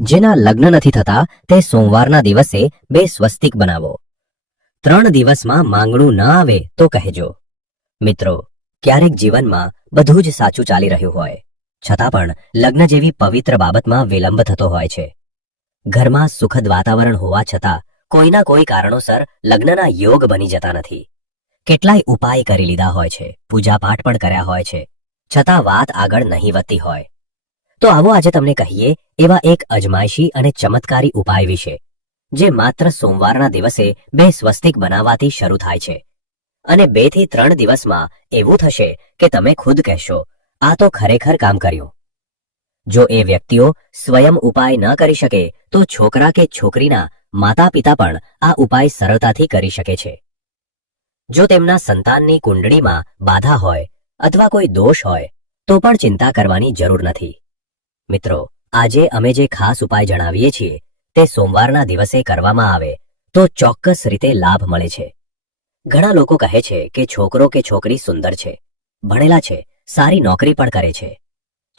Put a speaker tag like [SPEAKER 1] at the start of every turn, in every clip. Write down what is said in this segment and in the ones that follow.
[SPEAKER 1] જેના લગ્ન નથી થતા, તે સોમવારના દિવસે બે સ્વસ્તિક બનાવો. ત્રણ દિવસમાં માંગણું ન આવે તો કહેજો. મિત્રો, ક્યારેક જીવનમાં બધું જ સાચું ચાલી રહ્યું હોય. છતાં પણ લગ્ન જેવી પવિત્ર બાબતમાં વિલંબ થતો હોય છે. ઘરમાં સુખદ વાતાવરણ હોવા છતાં કોઈના કોઈ કારણોસર લગ્નના યોગ બની જતા નથી. કેટલાય ઉપાય કરી લીધા હોય છે, પૂજાપાઠ પણ કર્યા હોય છે. છતાં વાત આગળ નહીં વધતી હોય. તો આવો આજે તમને કહીએ, એવા એક અજમાયશી અને ચમત્કારી ઉપાય વિશે, જે માત્ર સોમવારના દિવસે બે સ્વસ્તિક બનાવવાથી શરૂ થાય છે. અને બેથી ત્રણ દિવસમાં એવું થશે કે તમે ખુદ કહેશો, આ તો ખરેખર કામ કર્યું. જો એ વ્યક્તિઓ સ્વયં ઉપાય ન કરી શકે, તો છોકરા કે છોકરીના માતા પિતા પણ આ ઉપાય સરળતાથી કરી શકે છે. જો તેમના સંતાનની કુંડળીમાં બાધા હોય અથવા કોઈ દોષ હોય, તો પણ ચિંતા કરવાની જરૂર નથી. મિત્રો, આજે અમે જે ખાસ ઉપાય જણાવીએ છીએ, તે સોમવારના દિવસે કરવામાં આવે, તો ચોક્કસ રીતે લાભ મળે છે. ઘણા લોકો કહે છે કે છોકરો કે છોકરી સુંદર છે, ભણેલા છે, સારી નોકરી પણ કરે છે.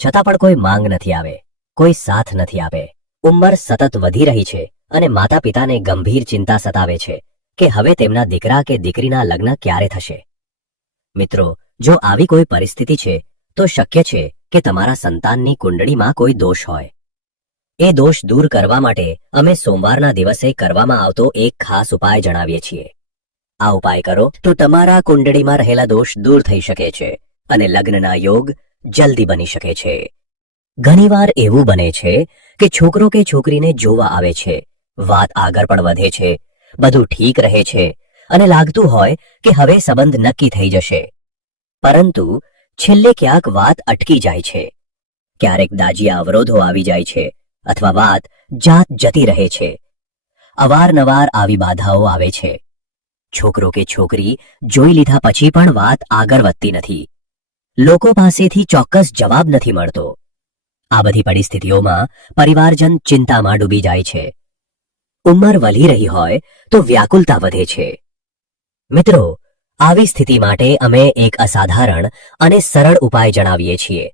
[SPEAKER 1] છતાં પણ કોઈ માંગ નથી આવે, કોઈ સાથ નથી આપે. ઉંમર સતત વધી રહી છે અને માતા પિતાને ગંભીર ચિંતા સતાવે છે કે હવે તેમના દીકરા કે દીકરીના લગ્ન ક્યારે થશે. મિત્રો, જો આવી કોઈ પરિસ્થિતિ છે, તો શક્ય છે કે તમારા સંતાનની કુંડળીમાં કોઈ દોષ હોય. એ દોષ દૂર કરવા માટે અમે સોમવારના દિવસે કરવામાં આવતો એક ખાસ ઉપાય જણાવીએ છીએ. આ ઉપાય કરો તો તમારા કુંડળીમાં રહેલા દોષ દૂર થઈ શકે છે અને લગ્નના યોગ જલ્દી બની શકે છે. ઘણીવાર એવું બને છે કે છોકરો કે છોકરીને જોવા આવે છે, વાત આગળ પણ વધે છે, બધું ઠીક રહે છે અને લાગતું હોય કે હવે સંબંધ નક્કી થઈ જશે. પરંતુ છેલ્લે ક્યાંક વાત અટકી જાય છે. ક્યારેક દાજિયા અવરોધો આવી જાય છે અથવા વાત જાત જતી રહે છે. અવારનવાર આવી બાધાઓ આવે છે. છોકરો કે છોકરી જોઈ લીધા પછી પણ વાત આગળ વધતી નથી. લોકો પાસેથી ચોક્કસ જવાબ નથી મળતો. આ બધી પરિસ્થિતિઓમાં પરિવારજન ચિંતામાં ડૂબી જાય છે. ઉંમર વલી રહી હોય તો વ્યાકુલતા વધે છે. મિત્રો આવી સ્થિતિ માટે અમે એક અસાધારણ અને સરળ ઉપાય જણાવીએ છીએ,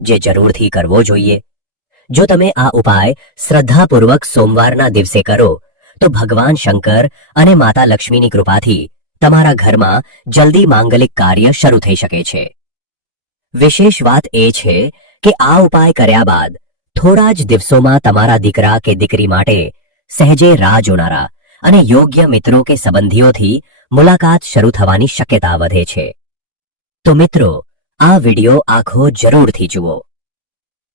[SPEAKER 1] જે જરૂરથી કરવો જોઈએ. જો તમે આ ઉપાય શ્રદ્ધાપૂર્વક સોમવારના દિવસે કરો, તો ભગવાન શંકર અને માતા લક્ષ્મીની કૃપાથી તમારા ઘરમાં જલ્દી માંગલિક કાર્ય શરૂ થઈ શકે છે. વિશેષ વાત એ છે કે આ ઉપાય કર્યા બાદ થોડા જ દિવસોમાં તમારા દીકરા કે દીકરી માટે સહેજે રાહ જોનારા અને યોગ્ય મિત્રો કે સંબંધીઓથી મુલાકાત શરૂ થવાની શક્યતા વધે છે. તો મિત્રો, આ વિડિયો આખો જરૂરથી જુઓ.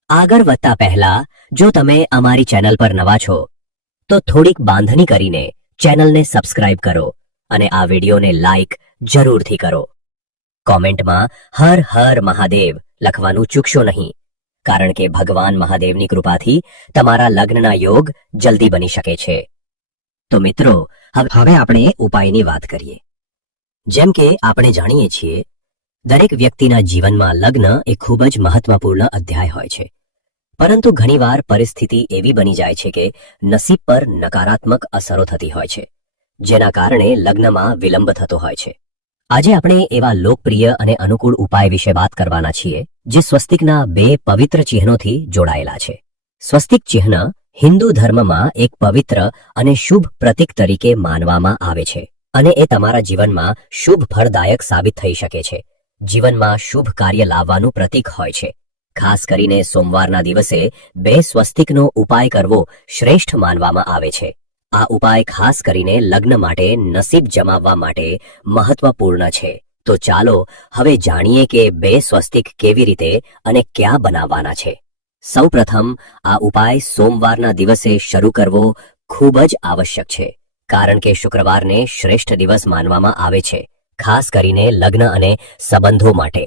[SPEAKER 1] આગળ વધતા પહેલા, જો તમે અમારી ચેનલ પર નવા છો, તો થોડીક બાંધણી કરીને ચેનલને સબસ્ક્રાઇબ કરો અને આ વિડિયોને લાઇક જરૂરથી કરો. કોમેન્ટમાં હર હર મહાદેવ લખવાનું ચૂકશો નહીં, કારણ કે ભગવાન મહાદેવની કૃપાથી તમારા લગ્નના યોગ જલ્દી બની શકે છે. તો મિત્રો હવે આપણે ઉપાયની વાત કરીએ. જેમ કે આપણે જાણીએ છીએ, દરેક વ્યક્તિના જીવનમાં લગ્ન એ ખૂબ જ મહત્વપૂર્ણ અધ્યાય હોય છે. પરંતુ ઘણીવાર પરિસ્થિતિ એવી બની જાય છે કે નસીબ પર નકારાત્મક અસરો થતી હોય છે, જેના કારણે લગ્નમાં વિલંબ થતો હોય છે. આજે આપણે એવા લોકપ્રિય અને અનુકૂળ ઉપાય વિશે વાત કરવાના છીએ, જે સ્વસ્તિકના બે પવિત્ર ચિહ્નોથી જોડાયેલા છે. સ્વસ્તિક ચિહ્ન હિન્દુ ધર્મમાં એક પવિત્ર અને શુભ પ્રતીક તરીકે માનવામાં આવે છે અને એ તમારા જીવનમાં શુભ ફળદાયક સાબિત થઈ શકે છે. જીવનમાં શુભ કાર્ય લાવવાનું પ્રતીક હોય છે. ખાસ કરીને સોમવારના દિવસે બે સ્વસ્તિકનો ઉપાય કરવો શ્રેષ્ઠ માનવામાં આવે છે. આ ઉપાય ખાસ કરીને લગ્ન માટે નસીબ જમાવવા માટે મહત્વપૂર્ણ છે. તો ચાલો હવે જાણીએ કે બે સ્વસ્તિક કેવી રીતે અને ક્યાં બનાવવાના છે. સૌપ્રથમ આ ઉપાય સોમવારના દિવસે શરૂ કરવો ખૂબ જ આવશ્યક છે, કારણ કે શુક્રવારને શ્રેષ્ઠ દિવસ માનવામાં આવે છે, ખાસ કરીને લગ્ન અને સંબંધો માટે.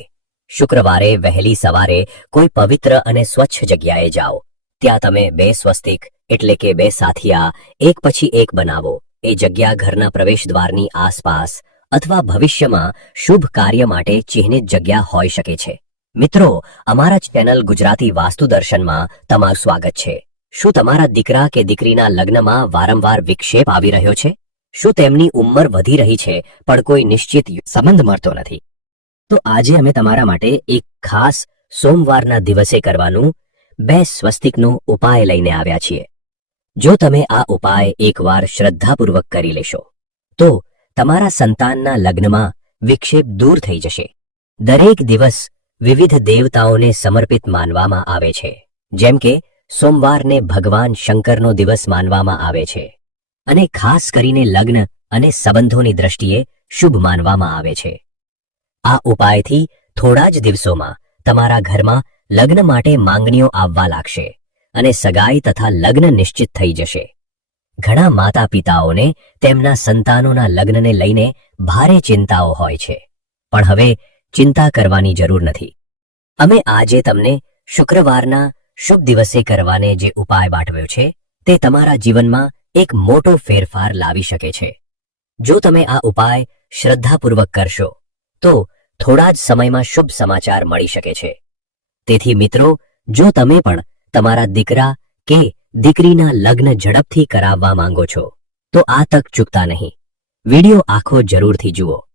[SPEAKER 1] શુક્રવારે વહેલી સવારે કોઈ પવિત્ર અને સ્વચ્છ જગ્યાએ જાઓ. ત્યાં તમે બે સ્વસ્તિક, એટલે કે બે સાથિયા, એક પછી એક બનાવો. એ જગ્યા ઘરના પ્રવેશ દ્વારની આસપાસ અથવા ભવિષ્યમાં શુભ કાર્ય માટે ચિહ્નિત જગ્યા હોઈ શકે છે. મિત્રો, અમારા ચેનલ ગુજરાતી વાસ્તુ દર્શનમાં તમારું સ્વાગત છે. શું તમારા દીકરા કે દીકરીના લગ્નમાં વારંવાર વિક્ષેપ આવી રહ્યો છે? શું તેમની ઉંમર વધી રહી છે, પણ કોઈ નિશ્ચિત સંબંધ મળતો નથી? તો આજે અમે તમારા માટે એક ખાસ સોમવારના દિવસે કરવાનું બે સ્વસ્તિકનો ઉપાય લઈને આવ્યા છીએ. જો તમે આ ઉપાય એકવાર શ્રદ્ધાપૂર્વક કરી લેશો, તો તમારા સંતાનના લગ્નમાં વિક્ષેપ દૂર થઈ જશે. દરેક દિવસ વિવિધ દેવતાઓને સમર્પિત માનવામાં આવે છે. જેમ કે, સોમવારને ભગવાન શંકરનો દિવસ માનવામાં આવે છે. અને ખાસ કરીને લગ્ન અને સંબંધોની દ્રષ્ટિએ શુભ માનવામાં આવે છે. આ ઉપાયથી થોડા જ દિવસોમાં તમારા ઘરમાં લગ્ન માટે માંગણીઓ આવવા લાગશે અને સગાઈ તથા લગ્ન નિશ્ચિત થઈ જશે. ઘણા માતા પિતાઓને તેમના સંતાનોના લગ્નને લઈને ભારે ચિંતાઓ હોય છે. પણ હવે ચિંતા કરવાની જરૂર નથી. અમે આજે તમને શુક્રવારના શુભ દિવસે કરવાને જે ઉપાય બાટવ્યો છે, તે તમારા જીવનમાં એક મોટો ફેરફાર લાવી શકે છે. જો તમે આ ઉપાય શ્રદ્ધાપૂર્વક કરશો, તો થોડા જ સમયમાં શુભ સમાચાર મળી શકે છે. તેથી મિત્રો, જો તમે પણ તમારા દીકરા કે દીકરીના લગ્ન ઝડપથી કરાવવા માંગો છો, તો આ તક ચૂકતા નહીં. વિડિયો આખો જરૂરથી જુઓ.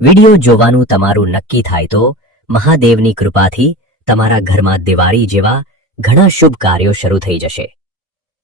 [SPEAKER 1] વિડિયો જોવાનું તમારું નક્કી થાય તો મહાદેવની કૃપાથી તમારા ઘરમાં દિવાળી જેવા ઘણા શુભ કાર્યો શરૂ થઈ જશે.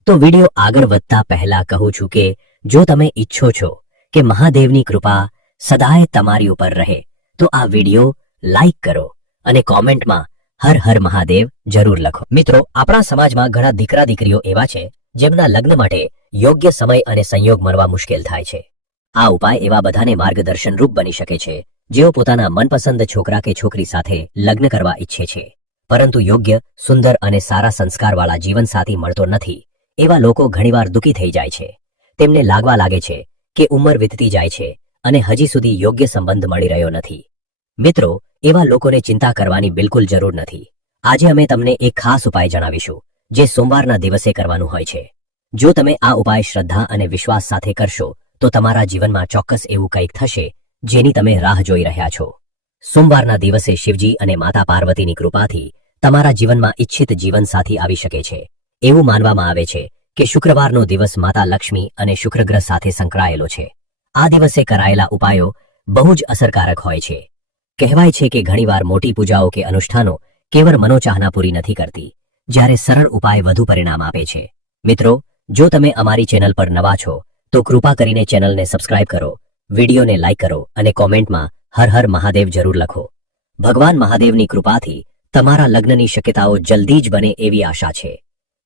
[SPEAKER 1] તો વીડિયો આગળ વધતા પહેલા કહું છું કે જો તમે ઈચ્છો છો કે મહાદેવની કૃપા સદાય તમારી ઉપર રહે, તો આ વીડિયો લાઈક કરો અને કોમેન્ટમાં હર હર મહાદેવ જરૂર લખો. મિત્રો, આપણા સમાજમાં ઘણા દીકરા દીકરીઓ એવા છે જેમના લગ્ન માટે યોગ્ય સમય અને સંયોગ મળવા મુશ્કેલ થાય છે. આ ઉપાય એવા બધાને માર્ગદર્શન રૂપ બની શકે છે, જેઓ પોતાના મનપસંદ છોકરા કે છોકરી સાથે લગ્ન કરવા ઈચ્છે છે. પરંતુ યોગ્ય, સુંદર અને સારા સંસ્કારવાળા જીવનસાથી મળતો નથી, એવા લોકો ઘણીવાર દુઃખી થઈ જાય છે. તેમને લાગવા લાગે છે કે ઉંમર વીતતી જાય છે અને હજી સુધી યોગ્ય સંબંધ મળી રહ્યો નથી. મિત્રો, એવા લોકોને ચિંતા કરવાની બિલકુલ જરૂર નથી. આજે અમે તમને એક ખાસ ઉપાય જણાવીશું, જે સોમવારના દિવસે કરવાનું હોય છે. જો તમે આ ઉપાય શ્રદ્ધા અને વિશ્વાસ સાથે કરશો તો તમારા જીવનમાં ચોક્કસ એવું કંઈક થશે જેની તમે રાહ જોઈ રહ્યા છો. સોમવારના દિવસે શિવજી અને માતા પાર્વતીની કૃપાથી તમારા જીવનમાં ઈચ્છિત જીવનસાથી આવી શકે છે. એવું માનવામાં આવે છે કે શુક્રવારનો દિવસ માતા લક્ષ્મી અને શુક્રગ્રહ સાથે સંકળાયેલો છે. આ દિવસે કરાયેલા ઉપાયો બહુ જ અસરકારક હોય છે. કહેવાય છે કે ઘણીવાર મોટી પૂજાઓ કે અનુષ્ઠાનો કેવળ મનોચાહના પૂરી નથી કરતી, જ્યારે સરળ ઉપાય વધુ પરિણામ આપે છે. મિત્રો, જો તમે અમારી ચેનલ પર નવા છો તો કૃપા કરીને ચેનલને સબસ્ક્રાઇબ કરો, વિડીયોને લાઇક કરો અને કોમેન્ટમાં હર હર મહાદેવ જરૂર લખો. ભગવાન મહાદેવની કૃપાથી તમારા લગ્નની શક્યતાઓ જલ્દી જ બને એવી આશા છે.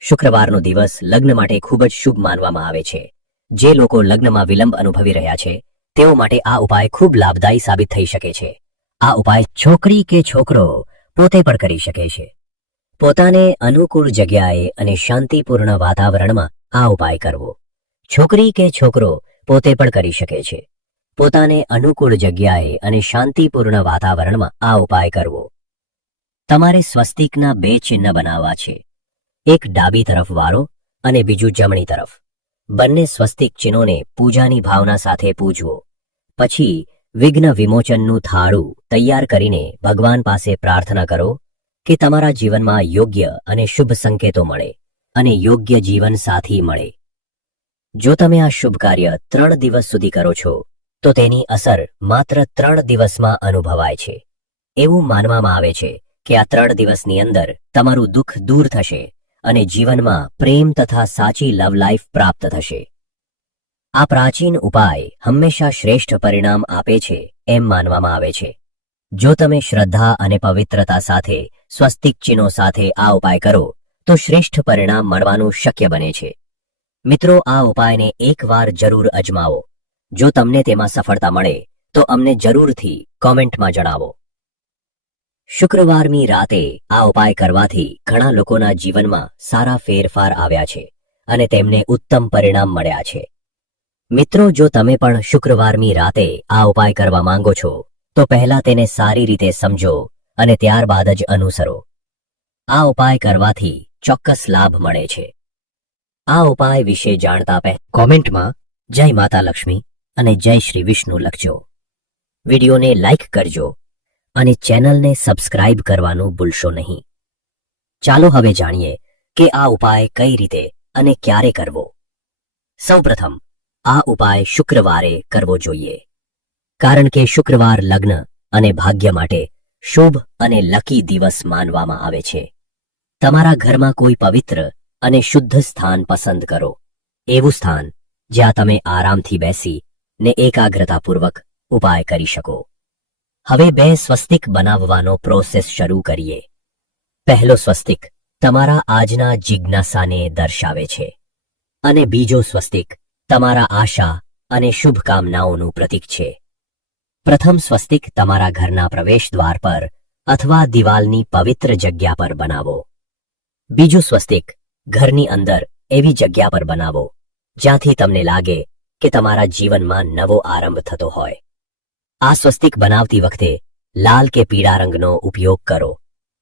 [SPEAKER 1] શુક્રવારનો દિવસ લગ્ન માટે ખૂબ જ શુભ માનવામાં આવે છે. જે લોકો લગ્નમાં વિલંબ અનુભવી રહ્યા છે, તેઓ માટે આ ઉપાય ખૂબ લાભદાયી સાબિત થઈ શકે છે. આ ઉપાય છોકરી કે છોકરો પોતે પણ કરી શકે છે. પોતાને અનુકૂળ જગ્યાએ અને શાંતિપૂર્ણ વાતાવરણમાં આ ઉપાય કરવો. છોકરી કે છોકરો પોતે પણ કરી શકે છે. પોતાને અનુકૂળ જગ્યાએ અને શાંતિપૂર્ણ વાતાવરણમાં આ ઉપાય કરવો. તમારે સ્વસ્તિકના બે ચિહ્ન બનાવવા છે. એક ડાબી તરફ વાળો અને બીજું જમણી તરફ. બંને સ્વસ્તિક ચિહ્નોને પૂજાની ભાવના સાથે પૂજવો. પછી વિઘ્ન વિમોચનનું થાળું તૈયાર કરીને ભગવાન પાસે પ્રાર્થના કરો કે તમારા જીવનમાં યોગ્ય અને શુભ સંકેતો મળે અને યોગ્ય જીવન સાથી મળે. જો તમે આ શુભ કાર્ય ત્રણ દિવસ સુધી કરો છો, તો તેની અસર માત્ર ત્રણ દિવસમાં અનુભવાય છે. એવું માનવામાં આવે છે કે આ ત્રણ દિવસની અંદર તમારું દુઃખ દૂર થશે અને જીવનમાં પ્રેમ તથા સાચી લવ લાઈફ પ્રાપ્ત થશે. આ પ્રાચીન ઉપાય હંમેશા શ્રેષ્ઠ પરિણામ આપે છે એમ માનવામાં આવે છે. જો તમે શ્રદ્ધા અને પવિત્રતા સાથે, સ્વસ્તિક ચિહ્નો સાથે આ ઉપાય કરો, તો શ્રેષ્ઠ પરિણામ મળવાનું શક્ય બને છે. મિત્રો, આ ઉપાયને એકવાર જરૂર અજમાવો. જો તમને તેમાં સફળતા મળે, તો અમને જરૂરથી કોમેન્ટમાં જણાવો. શુક્રવારની રાતે આ ઉપાય કરવાથી ઘણા લોકોના જીવનમાં સારા ફેરફાર આવ્યા છે અને તેમને ઉત્તમ પરિણામ મળ્યા છે. મિત્રો, જો તમે પણ શુક્રવારની રાતે આ ઉપાય કરવા માંગો છો, તો પહેલા તેને સારી રીતે સમજો અને ત્યારબાદ જ અનુસરો. આ ઉપાય કરવાથી ચોક્કસ લાભ મળે છે. આ ઉપાય વિશે જાણતા પહે કોમેન્ટમાં જય માતા લક્ષ્મી અને જય શ્રી વિષ્ણુ લખજો. વિડીયોને લાઈક કરજો અને ચેનલને સબસ્ક્રાઇબ કરવાનું ભૂલશો નહીં. ચાલો હવે જાણીએ કે આ ઉપાય કઈ રીતે અને ક્યારે કરવો. સૌપ્રથમ, આ ઉપાય શુક્રવારે કરવો જોઈએ. કારણ કે શુક્રવાર લગ્ન અને ભાગ્ય માટે શુભ અને લકી દિવસ માનવામાં આવે છે. તમારા ઘરમાં કોઈ પવિત્ર અને શુદ્ધ સ્થાન પસંદ કરો. એવું સ્થાન જ્યાં તમે આરામથી બેસી ને એકાગ્રતાપૂર્વક ઉપાય કરી શકો. હવે બે સ્વસ્તિક બનાવવાનો પ્રોસેસ શરૂ કરીએ. પહેલો સ્વસ્તિક તમારા આજના જિજ્ઞાસાને દર્શાવે છે અને બીજો સ્વસ્તિક તમારા આશા અને શુભકામનાઓનું પ્રતીક છે. પ્રથમ સ્વસ્તિક તમારા ઘરના પ્રવેશ દ્વાર પર અથવા દિવાલની પવિત્ર જગ્યા પર બનાવો. બીજું સ્વસ્તિક ઘરની અંદર એવી જગ્યા પર બનાવો, જ્યાંથી તમને લાગે કે તમારા જીવનમાં નવો આરંભ થતો હોય. આ સ્વસ્તિક બનાવતી વખતે લાલ કે પીળા રંગનો ઉપયોગ કરો,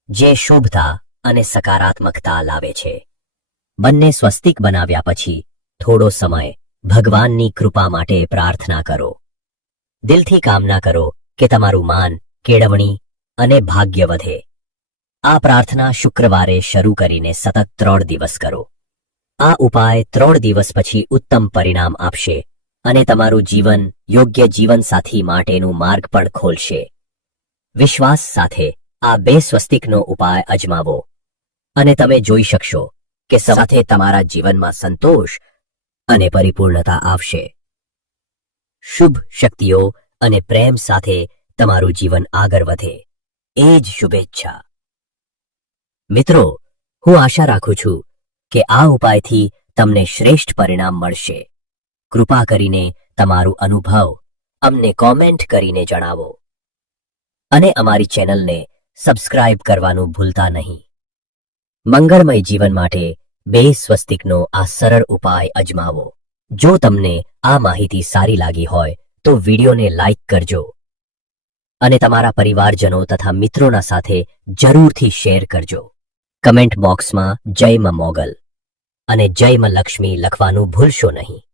[SPEAKER 1] જે શુભતા અને સકારાત્મકતા લાવે છે. બંને સ્વસ્તિક બનાવ્યા પછી થોડો સમય ભગવાનની કૃપા માટે પ્રાર્થના કરો. દિલથી કામના કરો કે તમારું માન કેળવણી અને ભાગ્ય વધે. આ પ્રાર્થના શુક્રવારે શરૂ કરીને સતત ત્રણ દિવસ કરો. આ ઉપાય ત્રણ દિવસ પછી ઉત્તમ પરિણામ આપશે અને તમારું જીવન યોગ્ય જીવનસાથી માટેનું માર્ગ પણ ખોલશે. વિશ્વાસ સાથે આ બે સ્વસ્તિકનો ઉપાય અજમાવો અને તમે જોઈ શકશો કે સાથે તમારા જીવનમાં સંતોષ અને પરિપૂર્ણતા આવશે. શુભ શક્તિઓ અને પ્રેમ સાથે તમારું જીવન આગળ વધે. એ જ શુભેચ્છા. મિત્રો, હું આશા રાખું છું કે આ ઉપાયથી તમને શ્રેષ્ઠ પરિણામ મળશે. કૃપા કરીને તમારું અનુભવ અમને કોમેન્ટ કરીને જણાવો. અને અમારી ચેનલને સબસ્ક્રાઇબ કરવાનું ભૂલતા નહીં. મંગળમય જીવન માટે બે સ્વસ્તિકનો આ સરળ ઉપાય અજમાવો. જો તમને આ માહિતી સારી લાગી હોય, તો વિડીયોને લાઇક કરજો. અને તમારા પરિવારજનો તથા મિત્રોના સાથે જરૂરથી શેર કરજો. કમેન્ટ બોક્સમાં જય મ મોગલ અને જય મ લક્ષ્મી લખવાનું ભૂલશો નહીં.